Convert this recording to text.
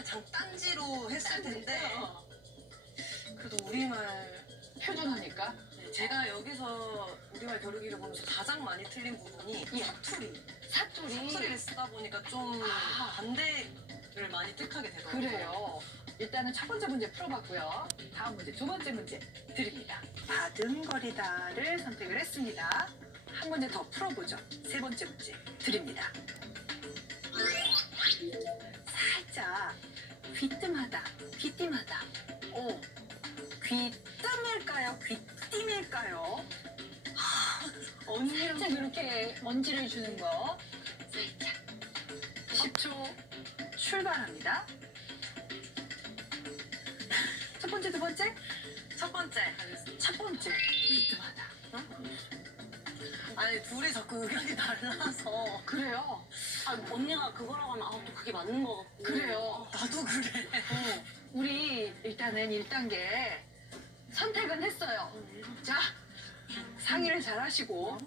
그냥 장딴지로 했을 텐데 그래도 우리말 표준어니까. 네, 제가 여기서 우리말 겨루기를 보면서 가장 많이 틀린 부분이 예. 사투리 사투리. 사투리를 쓰다 보니까 좀 아. 반대를 많이 택하게 되더라고요. 그래요. 일단은 첫 번째 문제 풀어봤고요. 다음 문제, 두 번째 문제 드립니다. 아등거리다를 선택을 했습니다. 한 문제 더 풀어보죠. 세 번째 문제 드립니다. 귀뜸하다, 귀띔하다. 오, 귀뜸일까요? 귀띔일까요? 언니랑 살짝 이렇게 먼지를 주는 거. 살짝. 10초 출발합니다. 첫 번째, 두 번째? 첫 번째. 첫 번째. 귀뜸하다. 아니 둘이 자꾸 의견이 달라서 그래요. 아, 언니가 그거라고 하면 아, 또 그게 맞는 거 같고. 그래요. 나도 그래. 어, 우리 일단은 1단계 선택은 했어요. 자, 상의를 잘 하시고